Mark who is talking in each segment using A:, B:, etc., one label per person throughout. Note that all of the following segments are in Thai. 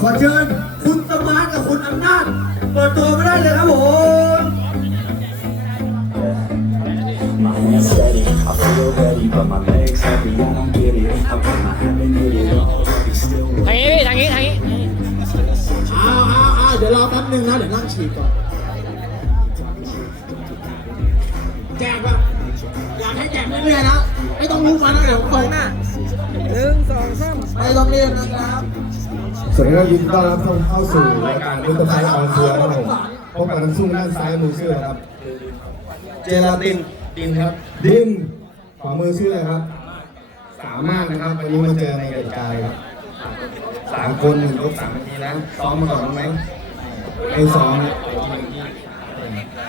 A: ขอเชิญคุณสมาร์ทกับคุณอำนาจเปิดตัวมาได้เลยครับผม
B: Ready, ready, heavy.
C: ทางนี้พี่ทางนี้ทางนี้
A: อ้าวอ้าวอ้าเดี๋ยวรอแป๊บนึงนะเดี๋ยวนั่งฉีดก่อนแจกแบบอยากให้แจกเรื่อยๆนะไม่ต้องรู้ฟันนะเดี๋ยวผมตรงหน้าหนึ่งสองสามไม่ต้องเรียบนะครับ
D: สวัสดีครับยินดีต้อนรับทุกท่านเข้าสู่รายการมิสเตอร์ไซค์ออนทัวร์ครับผมพบกับน้ำซุ่มด้านซ้ายมือชื่ออะไรครับ เจลาตินดินครับ ดินขวามือชื่ออะไรครับ สามารถนะครับวันนี้มาเจอในเหตุการณ์ครับสามคนหนึ่งยกสามนาทีนะซ้อมมาก่อนบ้างไหมไม่ซ้อมนะ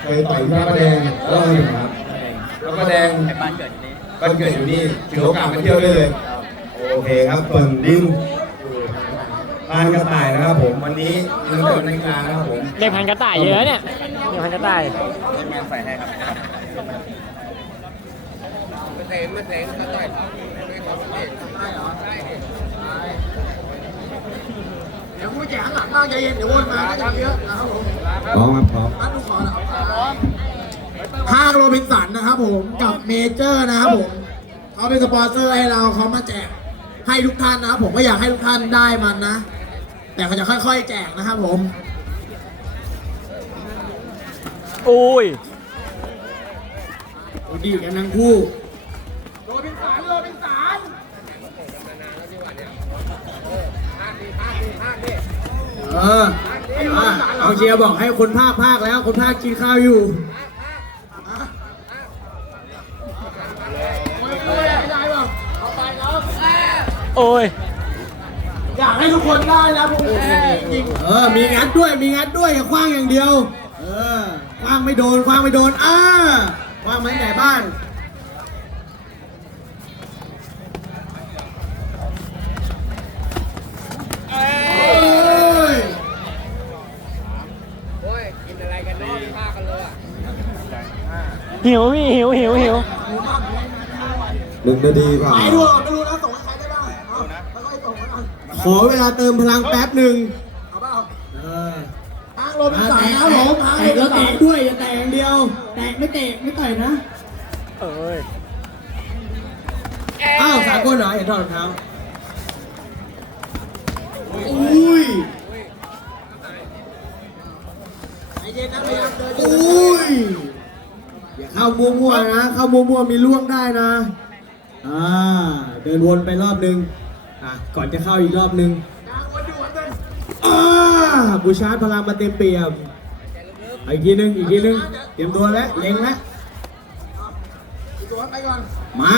D: เคยต่อยพระประแดงแล้วอะไรอยู่ครับพระประแดงบ้านเกิดอยู่นี่บ้านเกิดอยู่นี่ถือโอกาสมาเที่ยวได้เลย โอเคครับเปิดดิน พานกระต่ายนะครับผมวันนี้มีเปิดในกลางนะครับผม
C: เด็กพันกระต่ายเยอะเนี่ยเด็กพันกระต่าย
A: เดี๋ยวกูแจกข้างหลังบ้างใจเย็นเดี๋ยววนมาก็จะเยอะนะครับผม
D: พร้อมครับพร้อม
A: นัดดูขอแล้วห้างโรบินสันนะครับผมกับเมเจอร์นะครับผมเขาเป็นสปอนเซอร์ให้เราเขามาแจกให้ทุกท่านนะครับผมก็อยากให้ทุกท่านได้มันนะ แต่เขาจะค่อยๆ แจกนะครับผม
C: อุ้ย
A: โอ้ดีกันทั้งคู่โรบินสันโรบินสันเอออะเอาเชียร์บอกให้คนภาคภาคแล้ว คนภาคกินข้าวอยู่
C: โอ้ย
A: อยากให้ทุกคนได้นะพวกผมจริงเออ มีงัดด้วย มีงัดด้วยอย่าคว้างอย่างเดียว เออ คว้างไม่โดน คว้างไม่โดนอ่าคว้างมาที่ไหนบ้างโอ้ย
C: หิวพี่หิวหิวหิว
D: หนึ่งนาทีผ่าน
A: ไปดูไม่ เวลาเติมพลังแป๊บหนึ่งเอาเปล่าเออทางโรบินสันนะครับผมทางโรบินสันด้วยอย่าแตะอย่างเดียว แตะไม่เตะไม่ต่อยนะ
C: เอ้ย
A: อ้าวสามคนเหรอเห็นถอดรองเท้าอุ้ยใจเย็นนะพยายามเดินอุ้ยอย่าเข้ามั่วๆนะ เข้ามั่วๆมีล่วงได้นะ อ่า เดินวนไปรอบนึง อะก่อนจะเข้าอีกรอบนึงอ่าบูชาร์ดพลังมาเต็มเปี่ยมเอาอีกทีนึงอีกทีนึงเตรียมตัวแล้วเล็งแล้วมา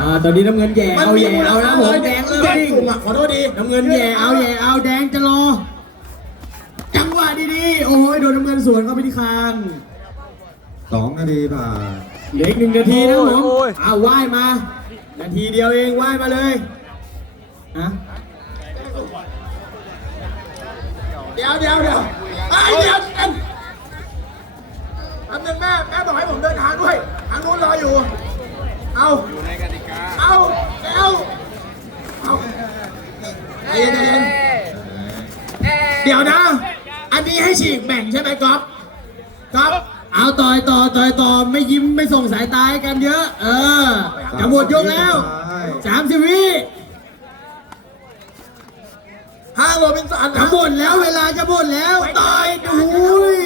A: อ่าตอนนี้น้ำเงินแย่เอาแย่เอานะผมแดงเริ่มนิ่งขอโทษดีน้ำเงินแย่เอาแย่เอาแดงจะรอ จังหวะดีๆโอ้ยโดนน้ำเงินสวนเข้าไปที่คาง
D: สองนาทีผ่าน
A: เหลืออีกหนึ่งนาทีนะผมเอาว่ายมา นาทีเดียวเองว่ายมาเลยฮะเดี๋ยวเดี๋ยวเดี๋ยวไอ้เดี๋ยวอันอันหนึ่งแม่แม่บอกให้ผมเดินทางด้วยทางนู้นรออยู่ เอาอยู่ในกติกาเอาเอาเอาใจเย็นใจเย็นเดี๋ยวนะ อันนี้ให้ฉีกแบ่งใช่ไหมก๊อฟก๊อฟ เอาต่อยต่อต่อยต่อไม่ยิ้มไม่ส่งสายตาให้กันเยอะ เออจะหมดยกแล้วสามสิบวิห้าโรบินสันจะหมดแล้วเวลาจะหมดแล้วต่อยดูย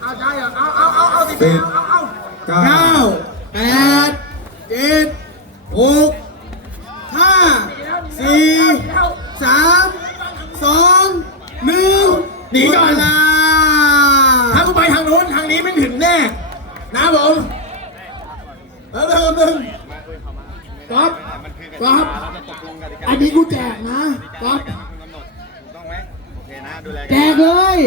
A: เอาใช่เหรอเอาเอาเอาเอาสิ
D: สิบ
A: เอาเอา
D: เก้า
A: เก้าแปดเจ็ดหก หนีก่อนละถ้ากูไปทางโน้นทางนี้ไม่ถึงแน่ นะผมแล้วเริ่มหนึ่งก๊อฟก๊อฟอันนี้กูแจกนะก๊อฟแจกเลย